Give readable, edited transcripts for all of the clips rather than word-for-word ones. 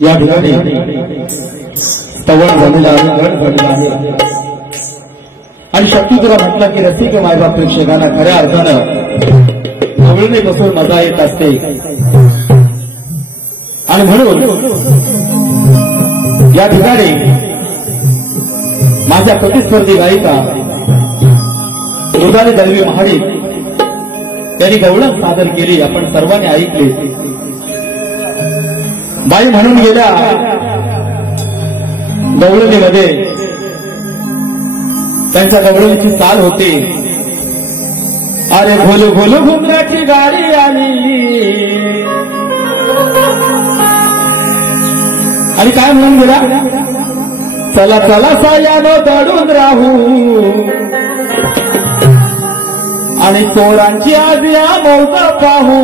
या ठिकाणी स्तवन झालेला आहे, गण झालेला आहे आणि शक्ती तुला म्हटलं की रसिक मायबाप प्रेक्षकांना खऱ्या अर्थानं आवडीने बसून मजा येत असते आणि म्हणून या ठिकाणी माझ्या प्रतिस्पर्धी गायिका रुदाली दळवी महाडिक त्यांनी गवळण सादर केली, आपण सर्वांनी ऐकले. बाई म्हणून गेल्या गवळणीमध्ये त्यांच्या गवळणीची चाल होती. अरे भोलू भोलू घुमराची गाडी आली आणि काय म्हणून गेला, चला चला सायानो दडून राहू आणि चोरांची आज या मौजा पाहू.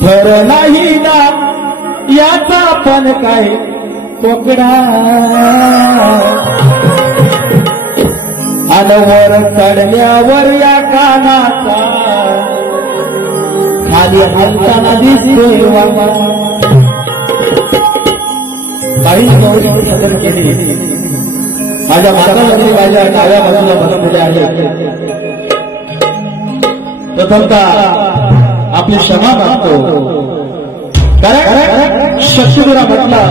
खरं नाही ना याचा पण काय तोकडा वर चढल्यावर या कानाचा खाली हलताना दिसतोय वागा. काही सदर केली माझ्या मातामध्ये माझ्या डाव्या बाजूला बसलेले आहेत. प्रथमतः आपली क्षमा मागतो, कारण शक्तीपुरा म्हटला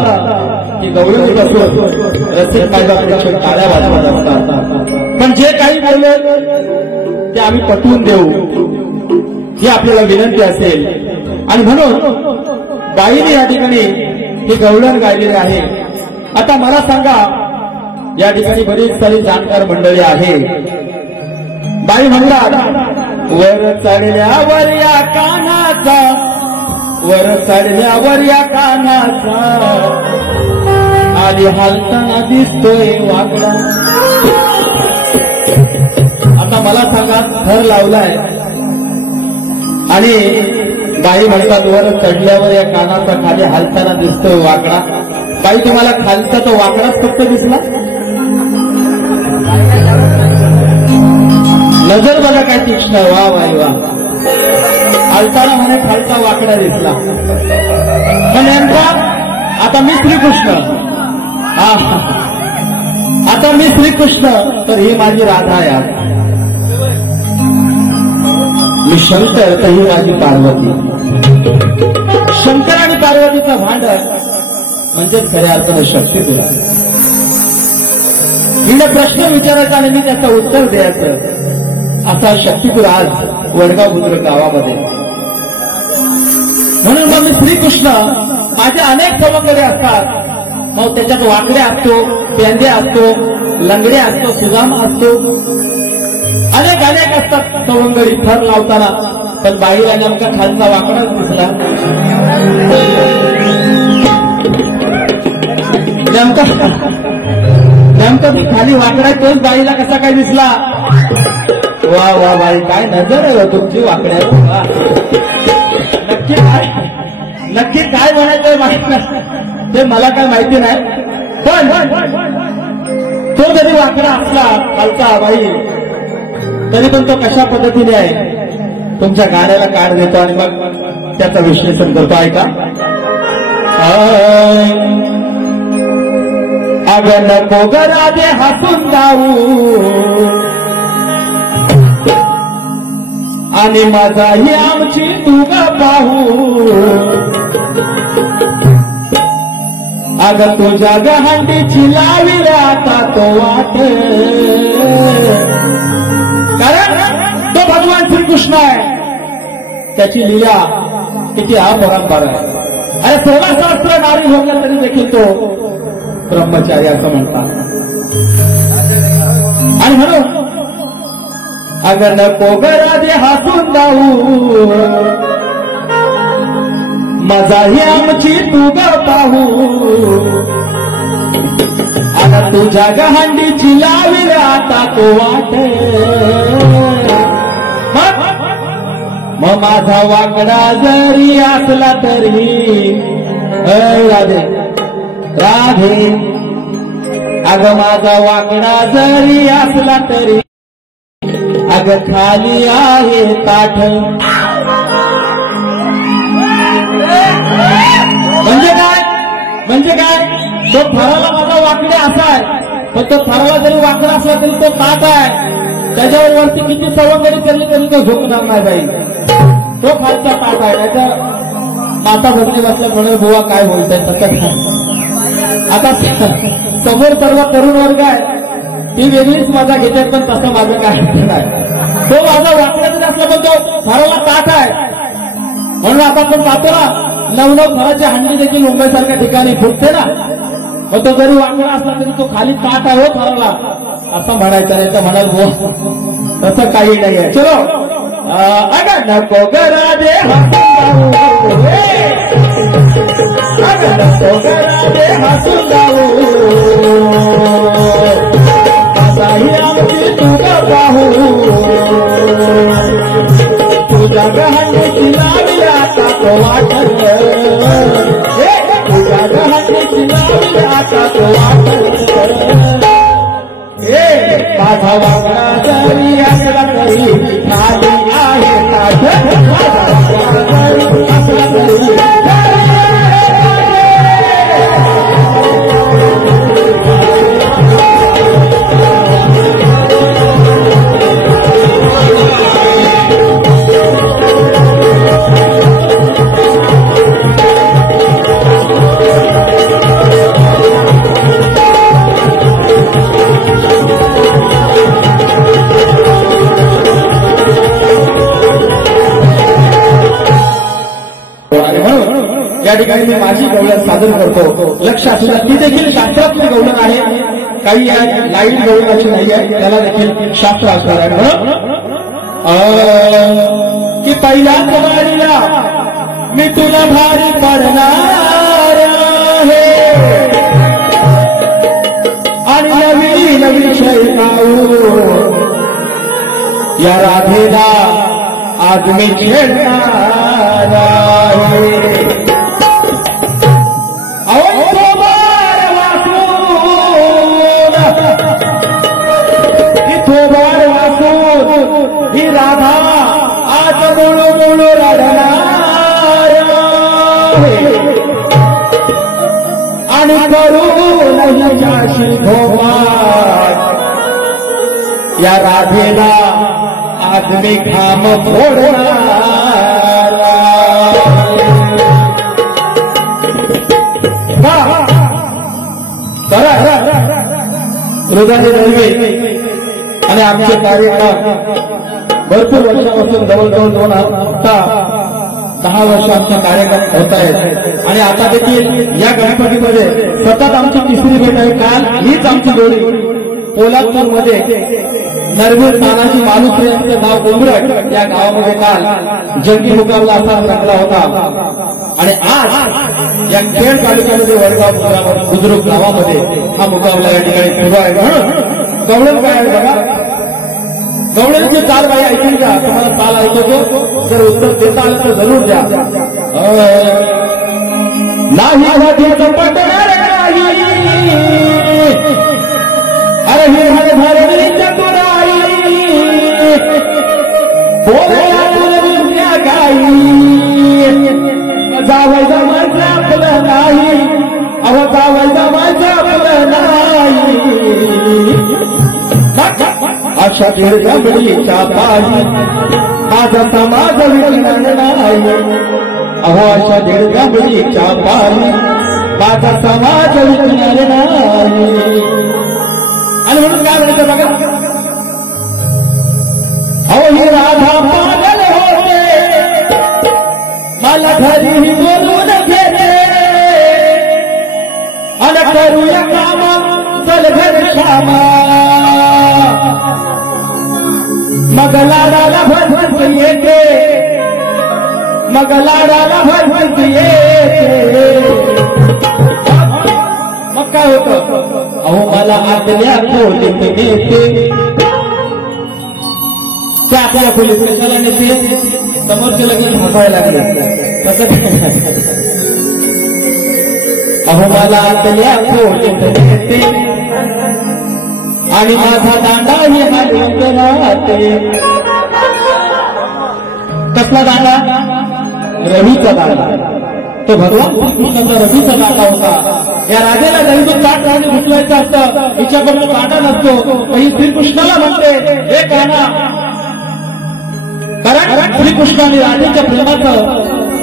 की गौरव बसून रसिक मायबाप प्रेक्षक टाळ्या वाजवत असतात, पण जे काही बोलले ते आम्ही पटवून देऊ ही आपल्याला विनंती असेल. आणि म्हणून बाईने या ठिकाणी हे गवळण गायलेले आहे. आता मला सांगा, या ठिकाणी बरीच सारी जाणकार मंडळी आहे. बाई म्हणतात, वर चढल्यावर या कानाचा, वर चढल्यावर या कानाचा आधी हालताना दिसतोय वाकडा. आता मला सांगा, थर लावलाय आणि बाई म्हणतात वर चढल्यावर या कानाचा खाली हालताना दिसतोय वाकडा. बाई तुम्हाला खालचा तो वाकडाच फक्त दिसला? नजर बघा काय तीक्ष्ण, वा वाई वा. हालताना म्हणे खालचा वाकडा दिसला. पण नेमका आता मी श्रीकृष्ण, आता मी श्रीकृष्ण तर ही माझी राधा यार, मी शंकर तर ही माझी पार्वती. शंकर आणि पार्वतीचा भांडण म्हणजेच खऱ्या अर्थानं शक्ती तुला. हिला प्रश्न विचारायचा आणि मी त्याचं उत्तर द्यायचं, असा शक्तीपुर आज वडगाव बुद्रुक गावामध्ये. म्हणून मग मी श्रीकृष्ण, माझे अनेक सवंगडे असतात, मग त्याच्यात वाकडे असतो, पेंदे असतो, लंगडे असतो, सुदाम असतो, अनेक अनेक असतात सवंगडी थर लावताना. पण बाईला नेमका खालचा वाकडाच दिसला. नेमका ती खाली वाकडा तोच बाईला कसा काय दिसला? वा वा बाई, काय नजर आहे तुमची वाकड्यावर. नक्की काय म्हणायचंय माहित नाही, ते मला काय माहिती नाही. पण तो जरी वाकडा असला खालचा बाई, तरी पण तो कशा पद्धतीने आहे तुमच्या गाण्याला काढ देतो आणि मग त्याचं विश्लेषण करतो. ऐका. अगं नको ग राधे हसून जाऊ आणि माझाही आमची तुग पाहू. अगं तुझ्या गहांडीची लावी आता तो वाट, कारण तो भगवान श्रीकृष्ण आहे, त्याची लीला किती अपरंपार आहे. अरे 16 सहस्र नारी होणार तरी देखील तो ब्रह्मचारी असं म्हणतात. आणि म्हणून अगं नको ग राधे हसून जाऊ मजाही आमची तुग पाहू. आता तुझ्या गहांडीची लावी आता तो वाट, मग माझा वाकडा जरी असला तरी राधे राधे, अगं माझा वाकडा जरी असला तरी अगं खाली आहे ताठ. म्हणजे काय तो थराला माझा वाकडे असा आहे, पण तो थराला जरी वाकडा असला तरी तो ताट आहे, त्याच्यावर वरती किती सवंगडी केली तरी तो झोपणार नाही बाई, तो खालचा ताट आहे. त्याच्या माता भरती बसल्या म्हणून बुवा काय बोलताय तसं. आता समोर सर्व तरुण वर्ग आहे, ती वेगळीच मजा घेतात, पण तसं माझं काय नाही. तो माझा वाकडा जरी असला पण तो थराला ताट आहे, म्हणून आता आपण पाहतो ना 9-9 थराची हंडी देखील मुंबईसारख्या ठिकाणी फुटते ना, मग तो जरी वाकडा असला तरी तो खाली ताट आहे हो थराला, असं म्हणायचं नाही तर म्हणाल हो तसं काही नाही आहे. चलो अगं नको गराजे अगं नको गराजे हसून जाऊ माझाही आमची तुझा पाहू तुझ्या गहाणीची लावी आता तो वाटत तुझ्या गहाणीची लावी आता तो वाटत माझा वाकडा जरी असला तरी खाली आहे काठ माझा वाकडा जरी असला तरी या ठिकाणी मी माझी गवळण सादर करतो. लक्षात ठेवा ती देखील शास्त्रातली गवळण आहे, काही लाईट गवळण अशी नाही आहे, त्याला देखील शास्त्र असणार आहे. की पहिल्याच वारीला मी तुला भारी पडणार आहे आणि नवी नवी शैताऊ या राधेला आज मी छेडणार आहे. ही राधा आज मुळू मुळू रडणार आणि करू नशी धोमाट या राधेला आज मी घाम फोडणार. हृदयाने नव्हे आणि आमचे कार्यक्रम भरपूर वर्षापासून जवळजवळ 10 वर्ष आमचा कार्यक्रम होत आहे आणि आता देखील या गणपतीमध्ये सतत आमची तिसरी भेट आहे. काल हीच आमची जोडी पोलादपूरमध्ये नरवीर तानाजी मालुसरे यांचं नाव उमरट या गावामध्ये काल जंगी मुकाबला असा रंगला होता आणि आज या खेड तालुक्यामध्ये वडगाव बुद्रुक गावामध्ये हा मुकाबला या ठिकाणी सुरू आहे. गवळण काय आहे बघा, गवळणची चाल बाई ऐकून घ्या, तुम्हाला चाल ऐकवतो, जर उत्तर देता आलं तर जरूर द्या. नाही पटणार नाही अरे हे हरे भरणी चतुराई बोलायला दुनिया गाई जावायचा माझं आपलं नाही, अहो जावायचा माझं आपलं नाही. अशा दीर्घ मुलीच्या पायी माझा समाज विकणार नाही, अहो अशा दीर्घ मुलीच्या पायी माझा समाज विकणार नाही. आणि म्हणून काय म्हणायचं बघा, अहो ही राधा पागल होते मला घरीही बोलून घेते आणि करूया काम चल घर श्यामा मग लाडाला भरभरत येते मग लाडाला भरभरत येते. मग काय होतं, अहो मला आतल्या खोलीत नेते त्या आपल्या खोलीत कशाला नेते, समोरचे लगेच हसायला लागले तसं. अहो मला आतल्या खोलीत नेते आणि माझा दांडाही हलवत राहते. कसला दांडा, रवीचा दांडा. तो भगवान श्रीकृष्णाचा रघुचा नाका होता. या राजाला जरी ताट राजे उचलायचं असतं, हिच्याकडून काटा नसतो. ही श्रीकृष्णाला म्हणते हे काना, कारण श्रीकृष्णाने राधेच्या प्रेमाचं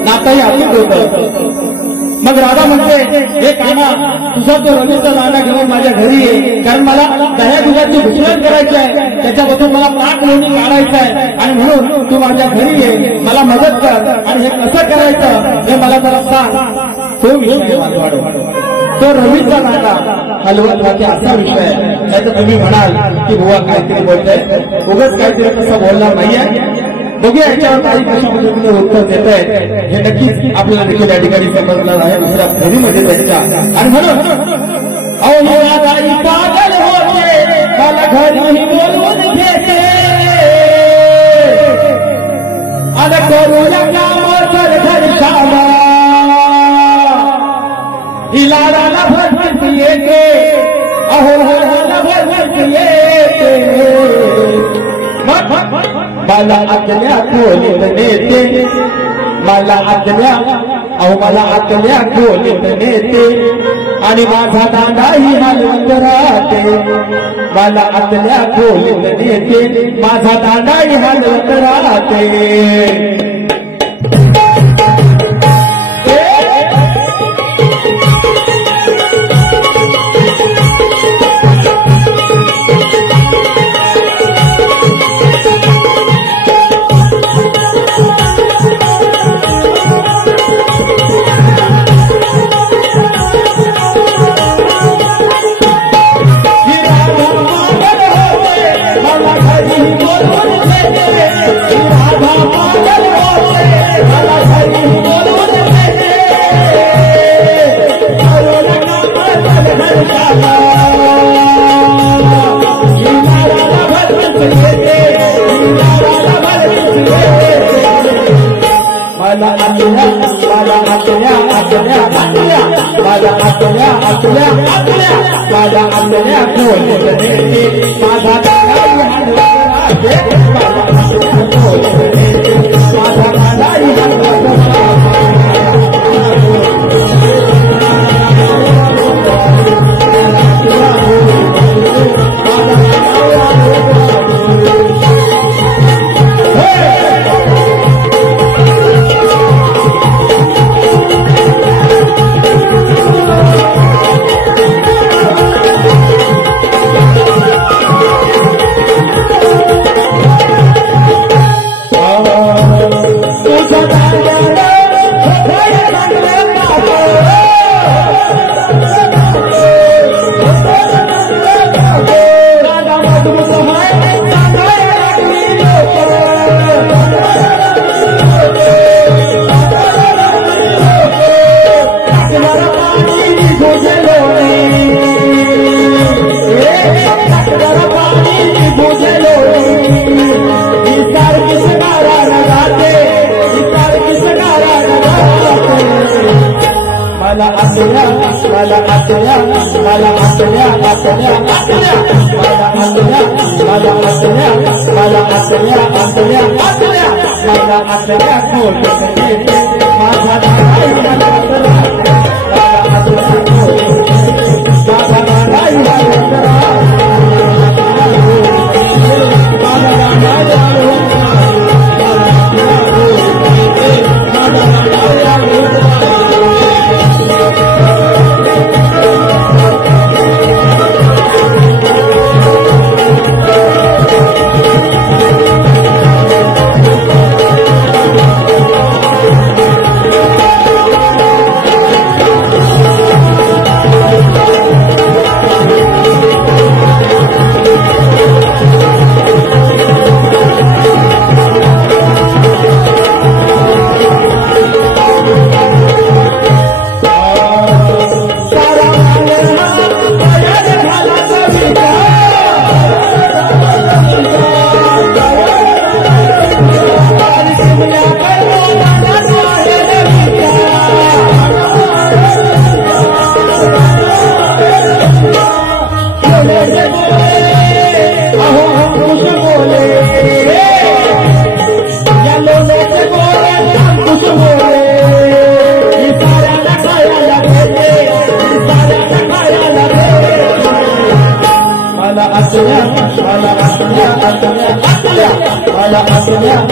नाताही अतूट होतं. मग राधा म्हणते हे काना, तुझा तो रघुचा नाका घेऊन माझ्या घरी ये, कारण मला दह्या दुधाची विचलन करायची आहे, त्याच्यापासून मला पाक लोणी काढायचं आहे, आणि म्हणून तू माझ्या घरी ये, मला मदत कर, आणि हे कसं करायचं हे मला जरा सांग. तो विषय वाढवा. तो रवीचा नाका हलवत राहते असा विषय आहे. त्याचं तुम्ही म्हणाल की बुवा काहीतरी बोलताय, उगाच काहीतरी कसं बोलणार नाहीये. बघूया याच्यावर काही कशा पद्धतीने उत्तर देत आहेत हे नक्कीच आपल्याला देखील या ठिकाणी समजणार आहे दुसऱ्या फेरीमध्ये त्यांच्या. आणि म्हणून पागल होते मला घरी बोलवून घेते, आणि करूया काम तर घर शामा, हिला भरभर येते, अहो भरभर येते. मला आतल्या खोलीत नेते, मला आतल्या, अहो मला आतल्या खोलीत नेते, आणि माझा दांडाही हलवत राहते. मला आतल्या खोलीत नेते, माझा दांडाही हलवत राहते.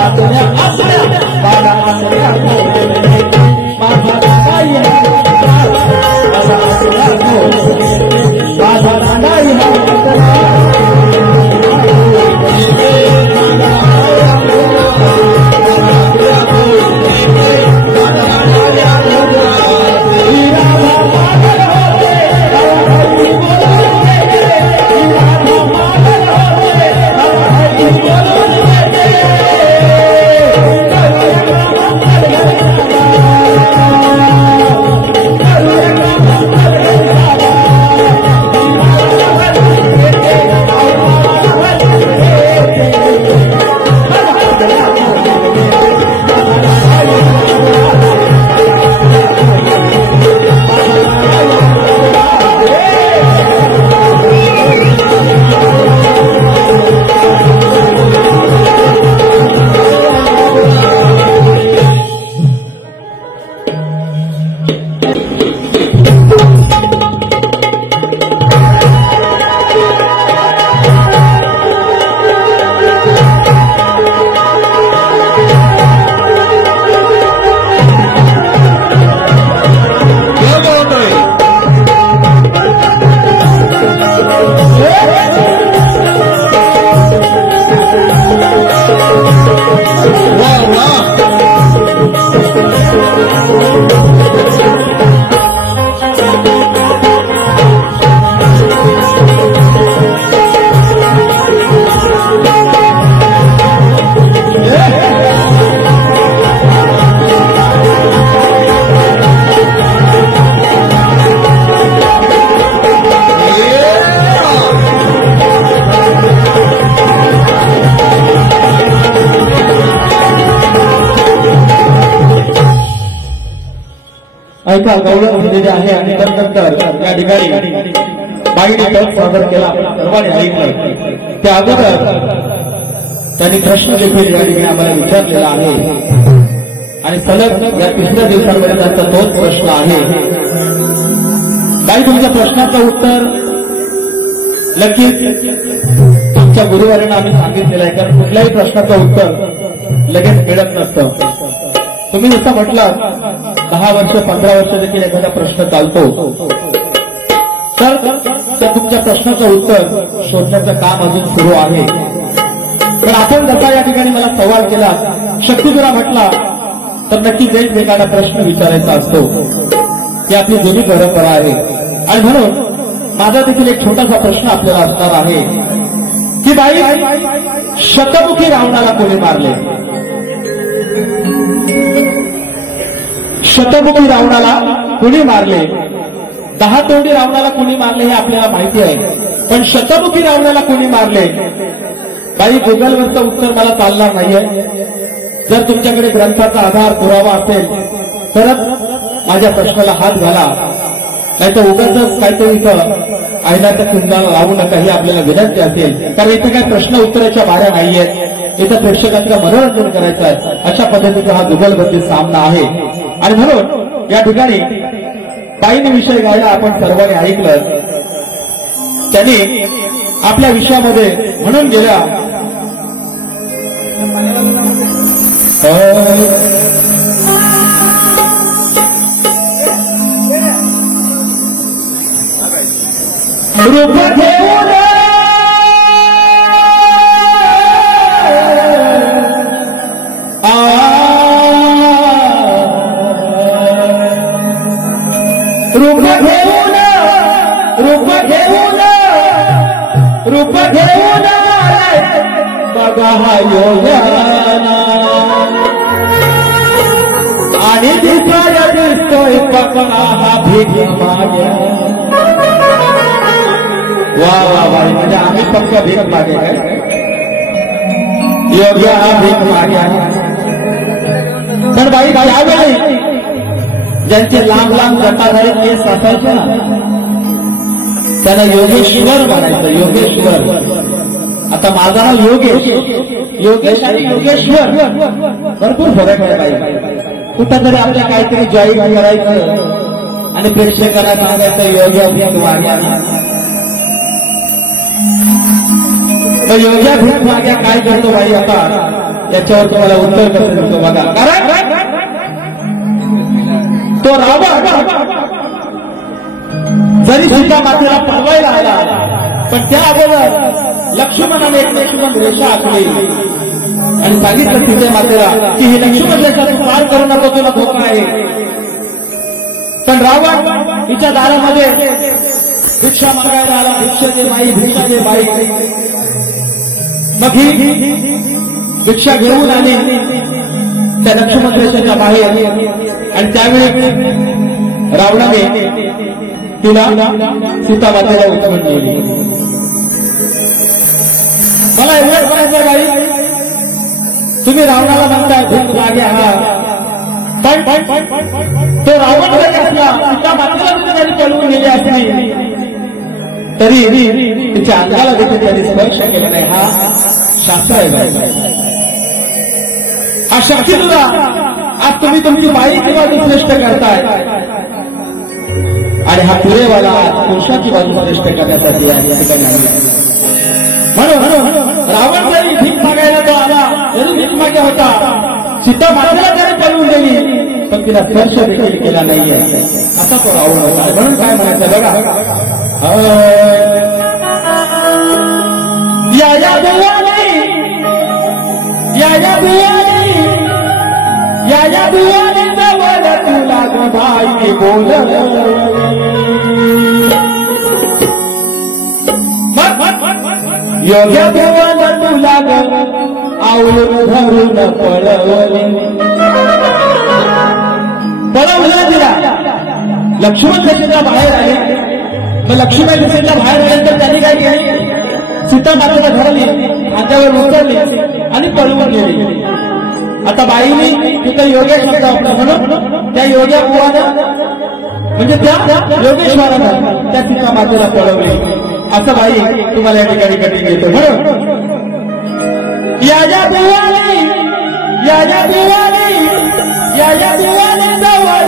आतल्या आतल्या बागा आतल्या माझा काही माझा काही ऐका गौरव दिलेले आहे आणि त्यानंतर या ठिकाणी बाईने तप सादर केला सर्वांनी ऐकलं. त्या अगोदर त्यांनी प्रश्न देखील या ठिकाणी आम्हाला विचारलेला आहे आणि सलग या तिसऱ्या दिवसांमध्ये त्यांचा तोच प्रश्न आहे. बाई तुमच्या प्रश्नाचं उत्तर नक्कीच तुमच्या गुरुवारांना आम्ही सांगितलेलं आहे कारण कुठल्याही प्रश्नाचं उत्तर लगेच मिळत नसतं. तुम्ही जसं म्हटलं 10 वर्ष 15 वर्ष देखील एखादा प्रश्न चालतो तर त्या तुमच्या प्रश्नाचं उत्तर शोधण्याचं काम अजून सुरू आहे. पण आपण जसा या ठिकाणी मला सवाल केला शक्तिधुरा म्हटला तर नक्की वेगवेगळा प्रश्न विचारायचा असतो. ही आपली जुनी परंपरा आहे आणि म्हणून माझा देखील एक छोटासा प्रश्न आपल्याला असणार आहे की बाई शतमुखी रावणाला कोणी मारले? शतमुखी रावणाला कुणी मारले? 10 तोंडी रावणाला कुणी मारले हे आपल्याला माहिती आहे पण शतमुखी रावणाला कुणी मारले? बाई गुगलवरचं उत्तर मला चालणार नाहीये. जर तुमच्याकडे ग्रंथाचा आधार पुरावा असेल तरच माझ्या प्रश्नाला हात घाला नाहीतर उगाचच काहीतरी इथं आयनाच्या कुंडाला लावू नका ही आपल्याला विनंती असेल कारण इथे काही प्रश्न उत्तराच्या बाऱ्या नाहीयेत. इथं प्रेक्षकांचं मनोरंजन करायचं आहे अशा पद्धतीचा हा जुगलबंदी सामना आहे आणि म्हणून या ठिकाणी बाईने विषय गायला आपण सर्वांनी ऐकलं. त्यांनी आपल्या विषयामध्ये म्हणून गेल्या रूप घेऊन रूप घेऊन बघा हा योगाना आणि दिसाया दिसतोय पकडा हा भीती माझ्या. वा वा वा म्हणजे आम्ही फक्त भीक मागे काय योग्य हा भीक मागे आहे. पण बाई यावेळी ज्यांचे लांब लांब जटाधारी केस असायचे ना त्यांना योगेश्वर म्हणायचं. योगेश्वर. आता माझा नाव योगेश. योगेश आणि योगेश्वर भरपूर फरक आहे बाई. कुठं तरी आपल्या काहीतरी जॉईन करायचं आणि प्रेक्षकांना सांगायचं योग्य मग योग्या भीक माग्या काय करतो बाई आता याच्यावर तुम्हाला उत्तर कसं देतो बघा. कारण तो रावण जरी सीता मातेला पळवायला आला पण त्या अगोदर लक्ष्मणाने एक लक्ष्मण रेषा आखली आणि सांगितलं सीता मातेला की ही लक्ष्मण रेषा तू पार करू नको, तुला धोका आहे. पण रावण तिच्या दारामध्ये भिक्षा मागायला आला. भिक्षा दे बाई, भिक्षा दे बाई. मग ही भिक्षा घेऊन आली त्या लक्ष्मण रेषेच्या बाहेर आणि त्यावेळी रावणाने तिला सीता मातेला उचलून नेली. मला एवढंच म्हणायचं बाई, तुम्ही रावणाला म्हणताय भूक मागे हा, पण तो रावण जरी असला सीता मातेला जरी पळवून नेली असली तरी तिच्या अंगाला देखील त्यांनी स्पर्श केला नाही. हा शास्त्र आहे. हा शक्ती तुला आज तुम्ही तुमची बाई किंवा श्रेष्ठ करताय आणि हा पुरेवाला पुरुषाची बाजू श्रेष्ठ करण्यासाठी या ठिकाणी. म्हणून रावण जरी भीक मागायला तो आला जरी भीक मागे होता, सीता मातेला जरी पळवून गेली पण तिला स्पर्श देखील केला नाहीये असा तो रावण होता. म्हणून काय म्हणायचं बघा, या बुवानी जवळ तुला ग बाई बोल, योग्य देवाला तुला ग आवळून धरून पळवलं तिला. लक्ष्मण रेषेच्या बाहेर आले. मग लक्ष्मण रेषेच्या बाहेर आल्यानंतर त्यांनी काय केले, सीता मातेला धरली, हातावर उचलली आणि पळवून गेली. आता बाईने तिथं योग्य शब्द वापरला म्हणून त्या योग्य बुवानं म्हणजे त्या योगेश्वरानं त्या सीता मातेला पळवली. असं बाई तुम्हाला या ठिकाणी कठीण घेतो. म्हणून या बुवाने जवळ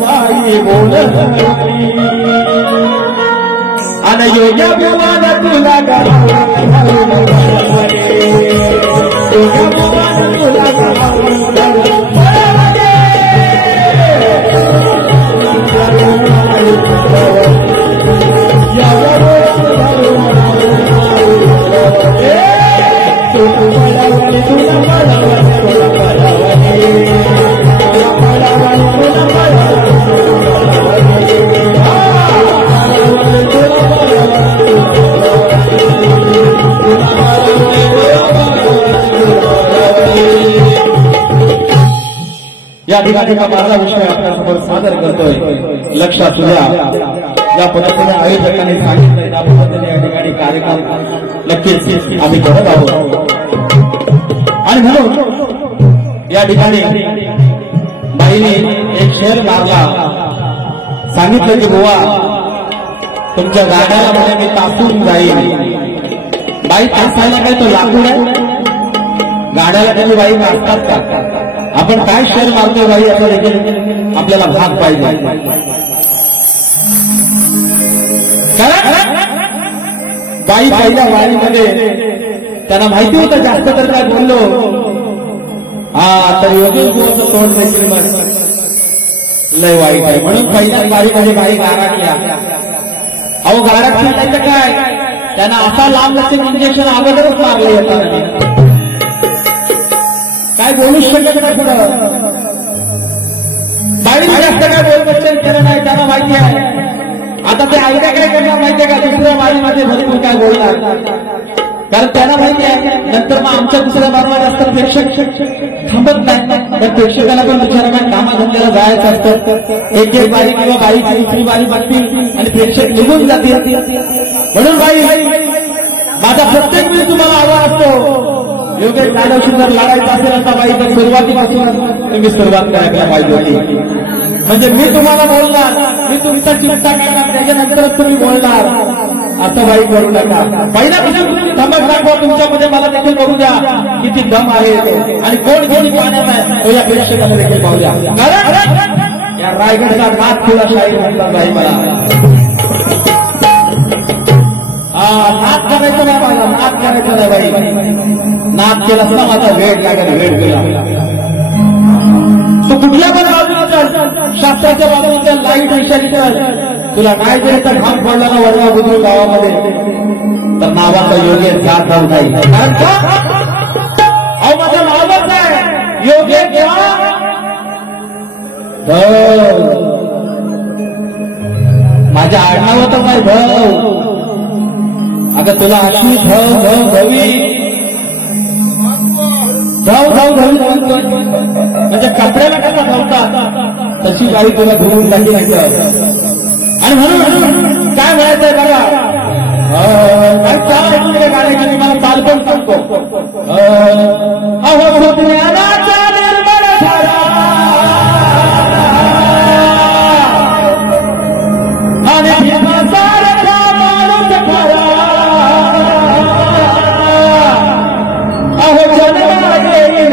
बाई बोल आणि योग्य बुवाला तुला या ठिकाणी माझा विषय आपल्यासमोर सादर करतोय. लक्षात द्या, या पद्धतीने आयोजकांनी सांगितलंय त्या पद्धतीने या ठिकाणी कार्यक्रम नक्कीच आम्ही करत आहोत. आणि म्हणून या ठिकाणी बाईने एक शेर मारला, सांगितलं की बुवा तुमच्या गाड्याला म्हणे मी तासून जाईल. बाई तासायला काय तो लाकूड आहे, गाड्याला त्यांनी बाई मारतात का? आपण काय शेर मारतो बाई असं देखील आपल्याला भाग पाहिजे. बाई पहिल्या वारीमध्ये त्यांना माहिती होतं जास्त तर काय बोललो हा तर योगेश्वराचं तोंड देखील लय वाईट आहे. म्हणून पहिल्या वारीमध्ये बाई गाराटल्या. अहो गाराटली नाही तर काय, त्यांना असा लांब लक्षण इंजेक्शन अगोदरच मारलं येतं, काय बोलू शकत नाही पुढं. बाई जास्त काय बोलत केलं नाही, त्यांना माहिती आहे. आता ते ऐका काय करणार माहितीये का, दुसऱ्या वारीमध्ये भरपूर काय बोलणार, कारण त्यांना माहिती आहे नंतर मग आमच्या दुसऱ्या वारीमध्ये असतात प्रेक्षक थांबत नाही. तर प्रेक्षकाला पण विचारांना कामाधंद्याला जायचं असतं. एक एक वारी किंवा बाईची दुसरी वारी बघतील आणि प्रेक्षक निघून जातील. म्हणून बाई माझा प्रत्येक वेळी तुम्हाला आवाज असतो, योगेश दादाशी जर लढायचं असेल आता बाई तर सुरुवातीपासून तुम्ही सुरुवात करायला पाहिजे होती. म्हणजे मी तुम्हाला बोलणार, मी तुमचा चिंता करणार, त्याच्यानंतरच तुम्ही बोलणार, असं बाई करू नका. पहिल्यापासून धमक दाखवा तुमच्यामध्ये, मला देखील बघू द्या किती दम आहे आणि कोण कोणी पाण्यात आहे तो या प्रेक्षकाला देखील पाहू द्या. कारण या रायगडचा नाथ तुला शाही म्हणतात बाई मला. नाच करायचं नाही माझा, नाच करायचं नाही बाई. नाच केला असता माझा वेळ लागेल, वेळ गेला. तू कुठल्या पण बाजूला चल, शास्त्राच्या बाजूला चल, लाईट विषयाची चल, तुला नाही द्यायचा घाम पडला ना वर्गा बुद्रुक गावामध्ये तर नावाचा योगेश जात जाऊ नाही. कारण का अहो माझं नावच आहे योगेश माझ्या आडनावाचं काय भाऊ. अगं तुला अशी धाव धाव धावी धाव धाव धावी म्हणजे कपड्याला कसा धावतात तशी गाडी तुला धुवून टाकली नाही. आणि म्हणून काय म्हणायचंय बघा, काय गाड्याची मला ताल पण सांगतो. अहो ज्ञानाचा निर्मळ झाला आणि भीमासारखा माणूस खरा. अहो जन्मा येईल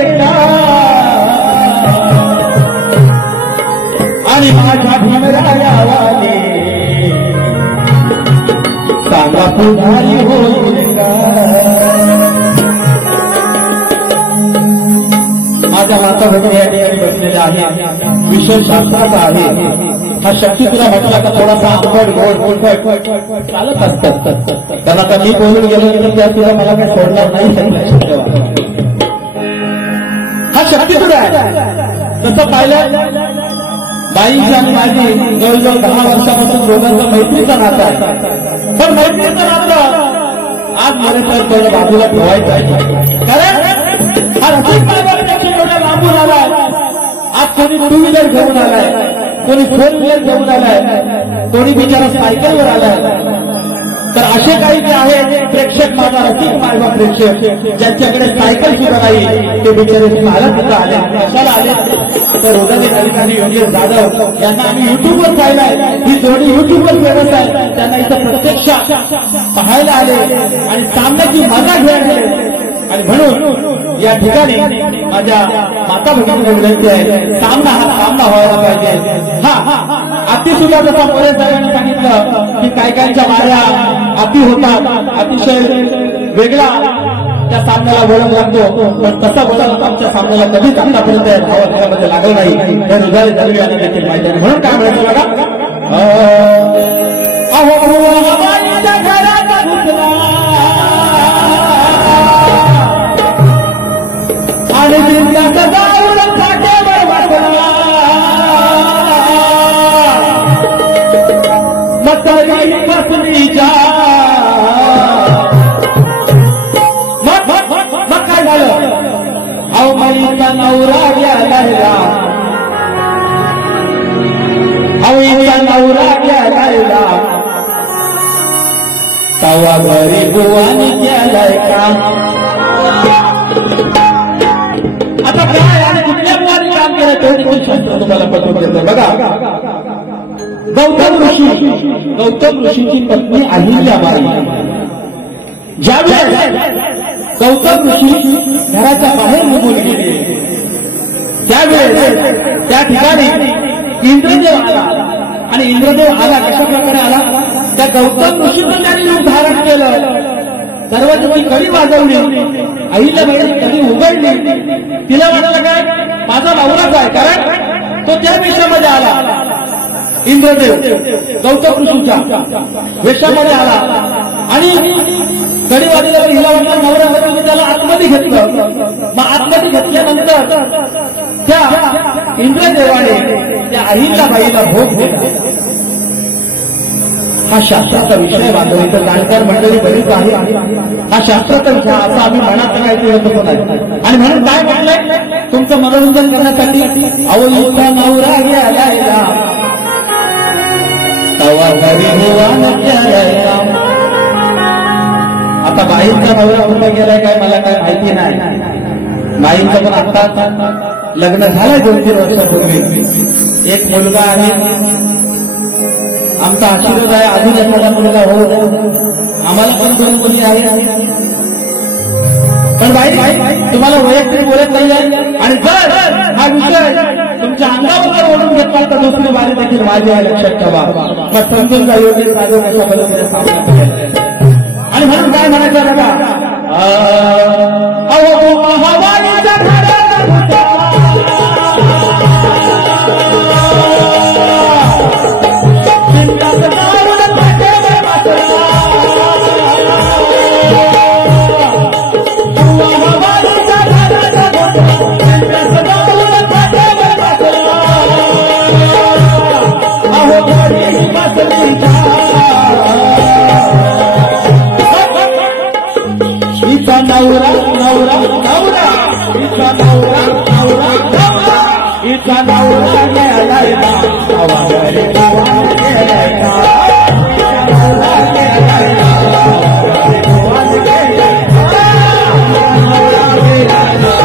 आणि माझ्या भीमरायावाने सांगा पुढारी होईल का. माझ्या माता भगिनी या ठिकाणी बसलेल्या आहे, विषय शास्त्राचा आहे. हा शक्ती तुला म्हटला का थोडासा आंबट गोड चालत असतात. कारण आता मी बोलून गेलो तर त्या तुला मला काही सोडणार नाही. हा शक्ती तुला आहे. तसं पाहिलं बाईची आणि माझी जवळजवळ 10 वर्षापासून दोघांचा मैत्रीचा नाता आहे. पण मैत्रीचं नातं आज माझ्या पहिलं बाजूला ठेवायचं आहे. कारण हा रसिक मार्गापेक्षा एवढा लांबून आलाय. आज कोणी 2 व्हीलर घेऊन आलाय, कोणी 4 व्हीलर घेऊन आलाय, कोणी बिचारा सायकलवर आलाय. तर असे काही जे आहेत प्रेक्षक, माझा रसिक मार्ग प्रेक्षक ज्यांच्याकडे सायकल सुद्धा नाही ते बिचारे चालत सुद्धा आले. कशाला आले तर रोजाने अधिकारी योगेश जाधव यांना आम्ही युट्यूबवर पाहिलाय. ही जोडी युट्यूबवर फेमस आहे. त्यांना इथं प्रत्यक्ष पाहायला आले आणि सामन्याची मजा घ्यायला आले. आणि म्हणून या ठिकाणी माझ्या माता भगिनीला विनंती आहे, सामना हा सामना व्हायला पाहिजे. हा अति सुद्धा जसा मोरे साहेबांनी सांगितलं की काय कायच्या माऱ्या अति होतात, अतिशय वेगळा त्या सामन्याला वळण लागतो. पण तसा वळण आमच्या सामन्याला कधीच आतापर्यंत भावामध्ये लागलं नाही. हे रुजारी दरवी यांना देखील माहिती आहे. म्हणून काय म्हणायचं बघा, घरात घुसला आणि जिंकण्याचा जाऊन फाट्यावर वाटला. मतरी कसलीच्या मग काय झालं, अहो मरीचा नवरा गेला, अवळीचा नवरा गेला, तवा घरी बुवानी गेलाय का. आता काय आणि कुठल्या बुवानी काम केलं तेवढी शास्त्र तुम्हाला पटवून देतं. बघा, गौतम ऋषीची पत्नी अहिल्याबाई ज्यावेळेस गौतम ऋषी घराच्या बाहेर निघून गेले त्यावेळेस त्या ठिकाणी इंद्रदेव आला. आणि इंद्रदेव आला कशा प्रकारे आला, त्या गौतम ऋषीचं त्यांनी रूप धारण केलं. दरवाजाची कडी वाजवली, अहिल्याबाईने कडी उघडली. तिला वाटलं काय माझा नवराच आहे, कारण तो त्या वेशामध्ये आला. इंद्रदेव गौतम ऋषीच्या वेशामध्ये आला आणि कडी वाजल्यावर हिला वाटलं नवरा, त्याला आतमध्ये घेतलं. मग आतमध्ये घेतल्यानंतर त्या इंद्रदेवाने त्या अहिल्याबाईला भोग दिला. हा शास्त्राचा विषय वाटतो. इथं जाणकार मंडळी बरीच आहे. हा शास्त्राचा विषय असा आम्ही मनात सांगायचं नाही. आणि म्हणून काय म्हटलंय, तुमचं मनोरंजन करण्यासाठी अवळीचा नवरा गेला, तवा घरी बुवानी गेलाय. आता बाईंचा नवरा कुठं गेलाय काय मला काय माहिती नाही. बाईंचं पण आता लग्न झालंय 2-3 वर्षापूर्वी. एक मुलगा आहे, आमचा आशीर्वाद आहे. अजून एखादा मुलगा हो, आम्हाला पण 2 मुली आहेत. पण बाई तुम्हाला वैयक्तिक बोलत नाही आहे. आणि जर हा विषय तुमच्या अंगावर ओढून घेतला तर दुसरी बारी देखील माझी आहे, लक्षात ठेवा. मग समजून जा योगेश जाधव कशा पद्धतीने सामना केला. म्हणायचं बघा अहो महावाणीच्या घरात चिंताच काढून पाठवले मात्र महावाणीच्या घरात चिंताच काढून पाठवले मात्र अहो घरी बसली इचा नवरा नवरा नवरा इचा नवरा नवरा नवरा इचा नवरा गेलायला नवा घरी नवा गेलायला नवरा गेलायला नवा गेलायला नवरा गेलायला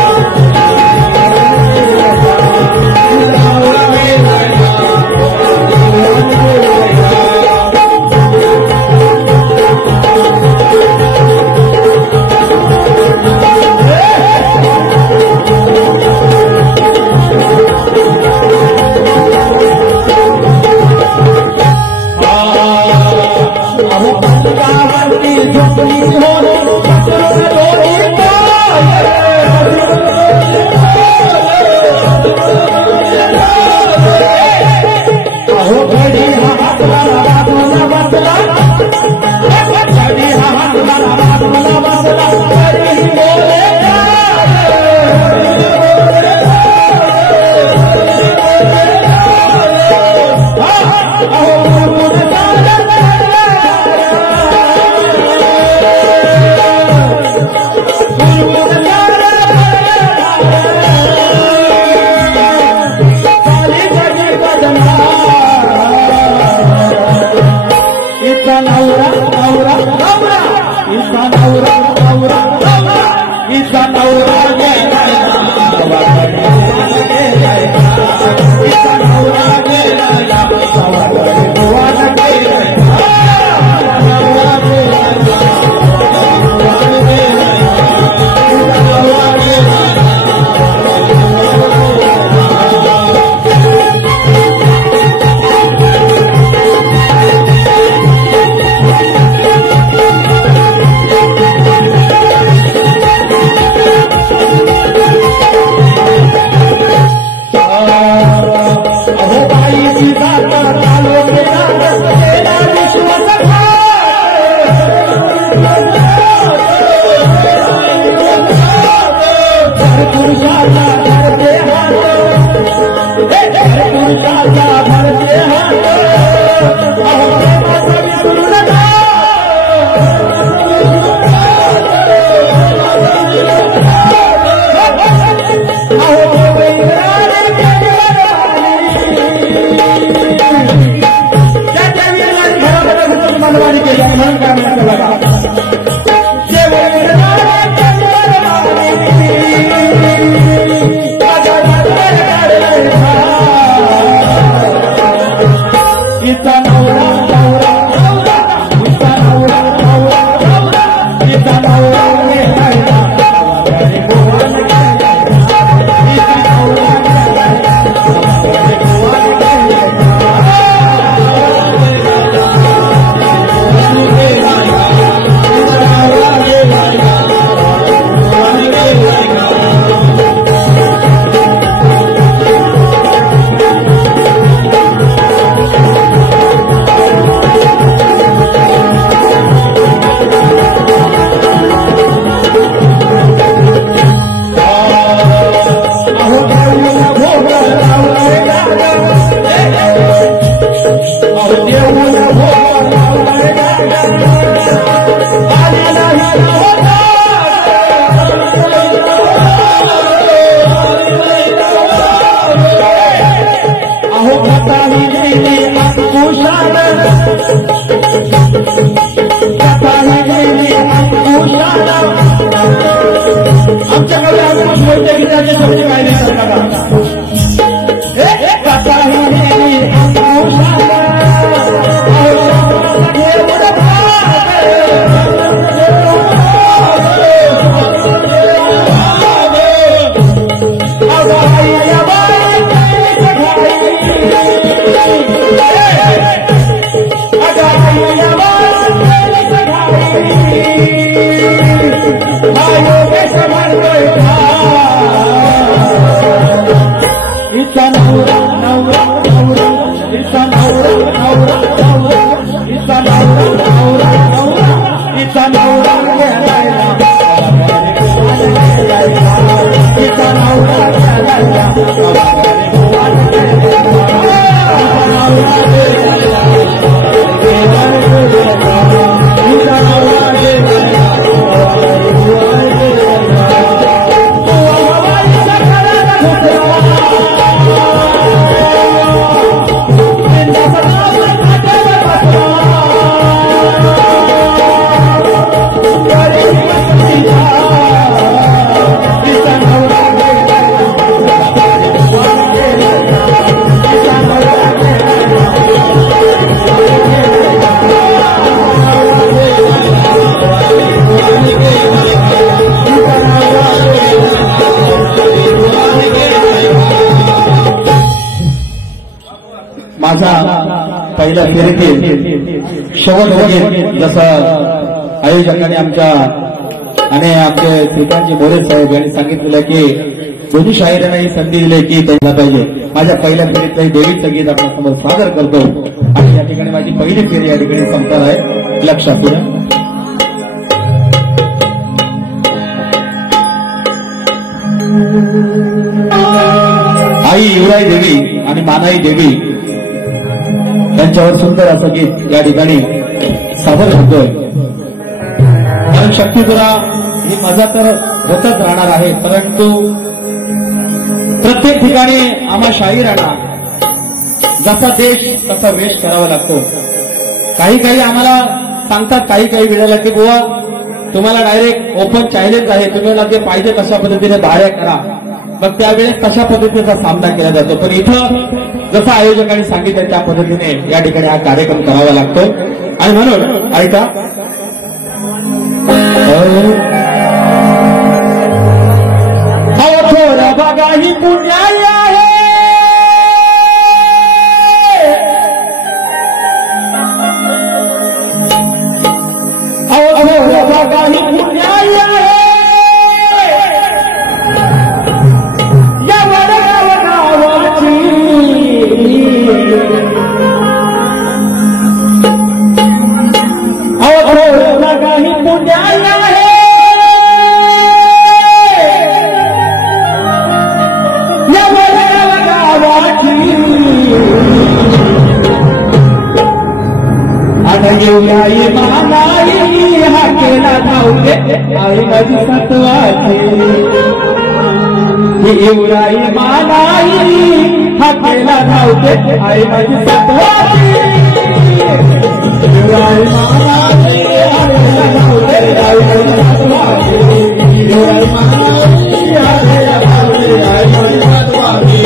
माझा पहिल्या फेरीतील शेवट होईल जसं आयोजकांनी आमच्या आणि आमचे श्रीकांतजी मोरे साहेब यांनी सांगितलेलं की दोन्ही शाहिरांना ही संधी दिली की त्यांना पाहिजे. माझ्या पहिल्या फेरीतलं देवीचं गीत आपल्यासमोर सादर करतो आणि या ठिकाणी माझी पहिली फेरी या ठिकाणी संपणार आहे. लक्षात घ्या. आई युवराई देवी आणि मानाई देवी त्यांच्यावर सुंदर असं गीत या ठिकाणी सादर होतोय. कारण शक्तिधुरा ही मजा तर होतच राहणार आहे, परंतु प्रत्येक ठिकाणी आम्हा शाहिरांना जसा देश तसा वेश करावा लागतो. काही आम्हाला सांगतात काही वेळेला की बुवा तुम्हाला डायरेक्ट ओपन चॅलेंज आहे, तुम्हाला जे पाहिजे तशा पद्धतीने बाहेर करा, मग त्यावेळेस तशा पद्धतीचा सामना केला जातो. पण इथं जसं आयोजकांनी सांगितलं त्या पद्धतीने या ठिकाणी हा कार्यक्रम करावा लागतो. आणि म्हणून ऐका, थोडा बघा ही पुण्याई आहे, थोडा बघा ही पुण्याई आहे, येऊयाई महानाई हाकेला धावते आई माझी सत्वाची, येऊराई महानाई हाकेला धावते आई माझी सत्वाची, येऊराई महानाई हाकेला धावते आई माझी सत्वाची, येऊराई महानाई हाकेला धावते आई माझी सत्वाची.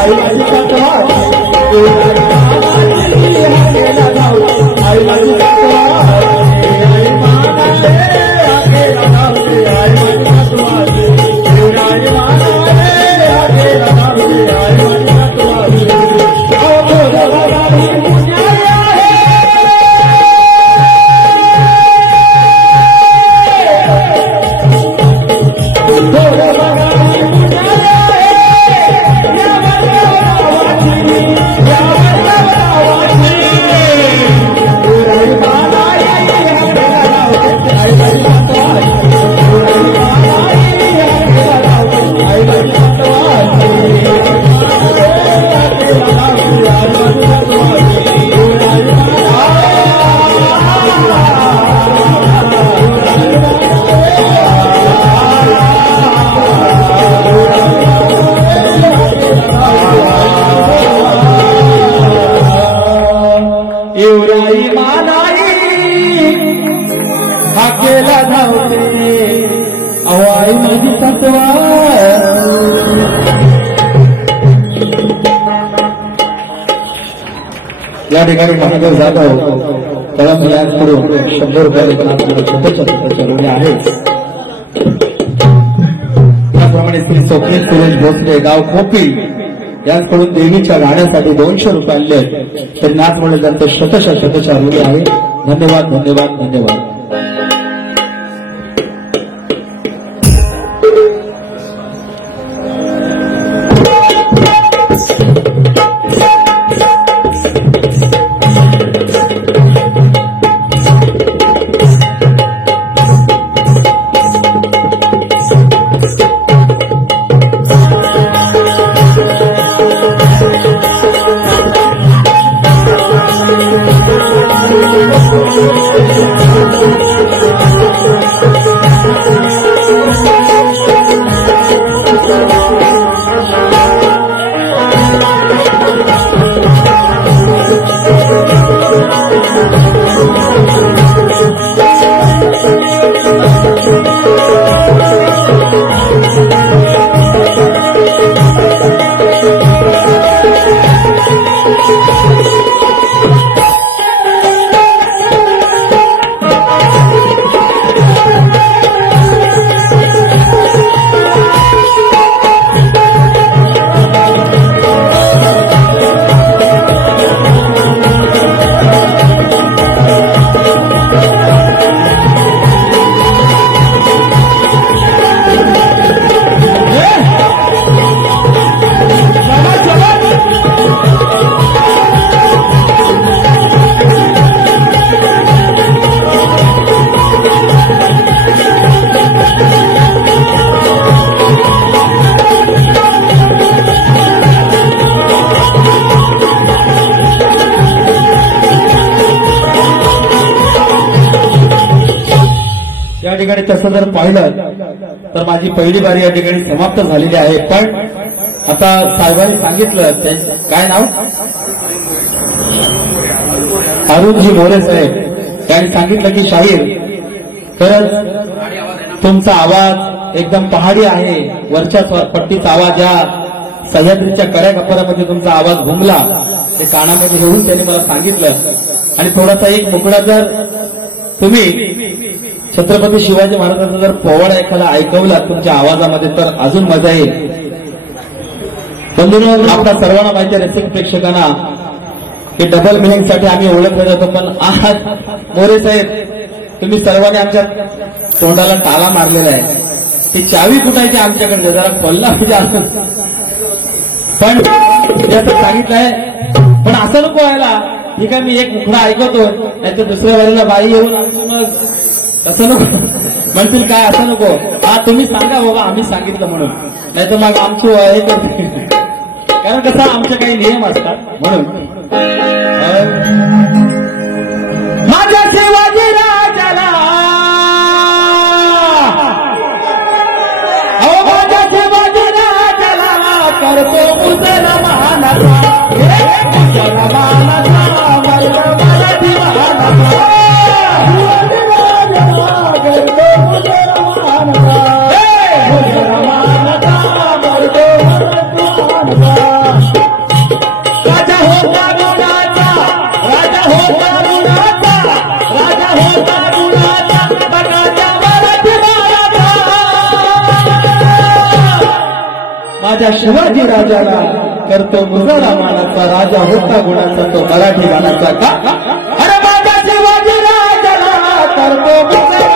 आई माझी सत्वार आई माझी सत्वार येवराई मानाई हाकेला धावते अहो आई माझी सत्वार या ठिकाणी महादेव जाधव कळम यांकडून 100 रुपये छोट्या आहे त्याप्रमाणे श्री स्वप्नेश सुरेश भोसले गाव खोपी यांकडून देवीच्या गाण्यासाठी 200 रुपये आणले तर नाथ म्हणून त्यांचं शतशः रुपये आहे धन्यवाद धन्यवाद धन्यवाद या ठिकाणी तसं जर पाहिलं तर माझी पहिली बारी या ठिकाणी समाप्त झालेली आहे पण आता साहेबांनी सांगितलं काय नाव अरुणजी मोरे साहेब त्यांनी सांगितलं की शाहीर खरंच तुमचा आवाज एकदम पहाडी आहे वरच्या पट्टीचा आवाज या सह्याद्रीच्या कड्या कपरामध्ये तुमचा आवाज घुमला ते कानामध्ये घेऊन त्यांनी मला सांगितलं आणि थोडासा एक मुकडा जर तुम्ही छत्रपती शिवाजी महाराजांचा जर पोवाडा एखादा ऐकवला तुमच्या आवाजामध्ये तर अजून मजा येईल बंधूंनो आपल्या सर्वांना माहिती आहे रसिक प्रेक्षकांना की डबल मिनिंगसाठी आम्ही ओळखलं जातो पण आज मोरे साहेब तुम्ही सर्वांनी आमच्या तोंडाला ताला मारलेला आहे ती चावी कुठायची आमच्याकडे जरा पल्ला म्हणजे पण याचं सांगितलंय पण असं नको व्हायला ठीक आहे मी एक मुखडा ऐकवतो नाही तर दुसऱ्या वेळेला बाई येऊन तसं नको म्हणतील काय असं नको हा तुम्ही सांगा बाबा आम्ही सांगितलं म्हणून नाही तर मग आमची हे करते कारण कसं आमचे काही नियम असतात म्हणून माझ्या शिवाजी राजाला माझ्या शिवाजी राजाला करतो मुसलमान माझ्या शिवाजी राजाला करतो मुजरा मानाचा राजा होता गुणाचा तो मराठी गाण्याचा का अरे माझ्या शिवाजी राजाला करतो मुजरा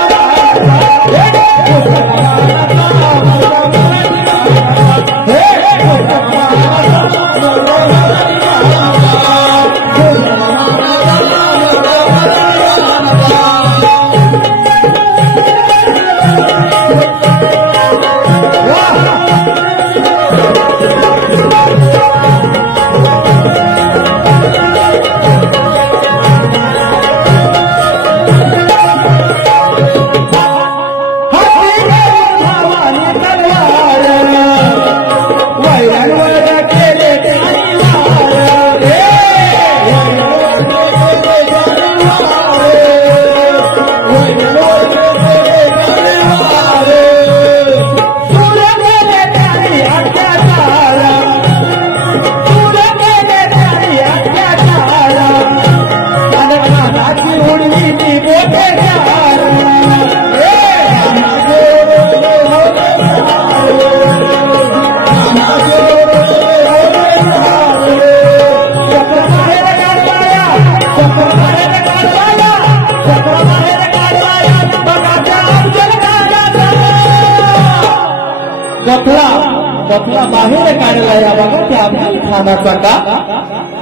कथला बाहेर काढला या बघा त्या अफजल खानाचा का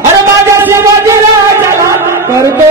अरे माझ्या शिवाजी राजाला करतो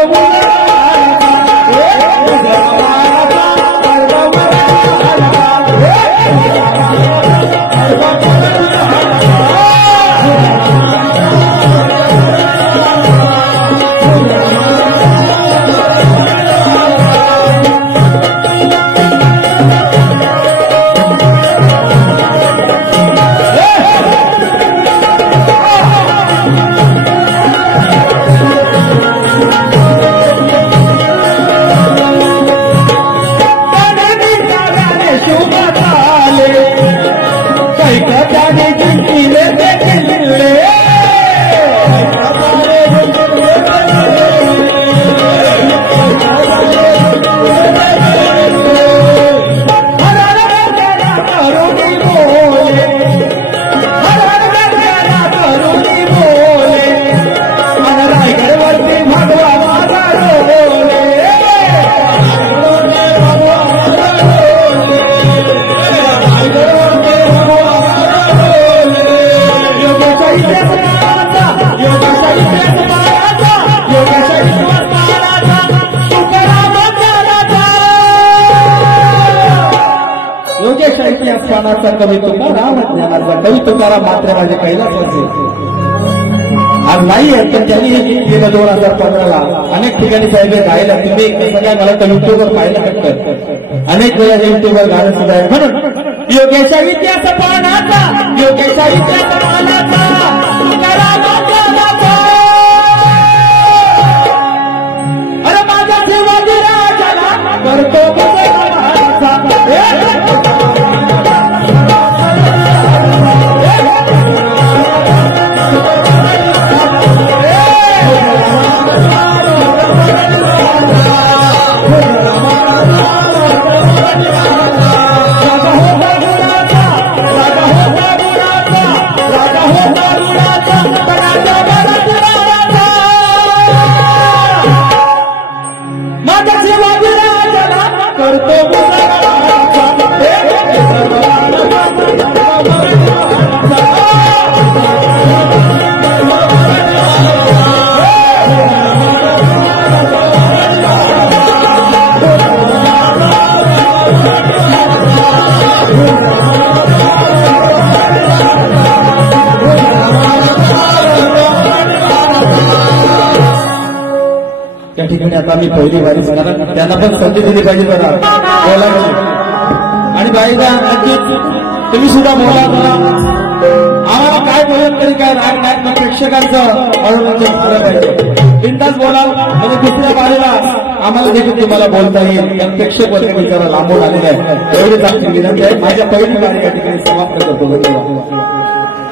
पानाचा कवी तुकाराम ज्ञानाचा कवी तुकाराम मात्र माझे कैलासवासी आज नाही आहे पण त्यांनी हे गीत केलं 2015ला अनेक ठिकाणी साहेब गायला तुम्ही कसं काय मला तर युट्यूबवर पाहायला भेटतं अनेक वेळा युट्यूबवर गाणं सुद्धा आहे म्हणून योगेशा इतिहास पानाचा योगेशा इतिहास पानाचा तुकाराम ज्ञानाचा अरे माझ्या शिवाजी राजाला करतो त्या ठिकाणी आता मी पहिली वारी कारण त्यांना पण संधी दिली पाहिजे बघा बोलायला आणि बाईला नक्कीच तुम्ही सुद्धा बोला आम्हाला काय बोलत तरी काय राग नाही पण प्रेक्षकांचं मनोरंजन झालं पाहिजे बिनधास्त बोला म्हणजे दुसऱ्या बारीला आम्हाला देखील तुम्हाला बोलता येईल कारण प्रेक्षक वर्ग विचारा लांबून आलेले आहे एवढीच आमची विनंती आहे माझ्या पहिली वारी या ठिकाणी समाप्त करतो.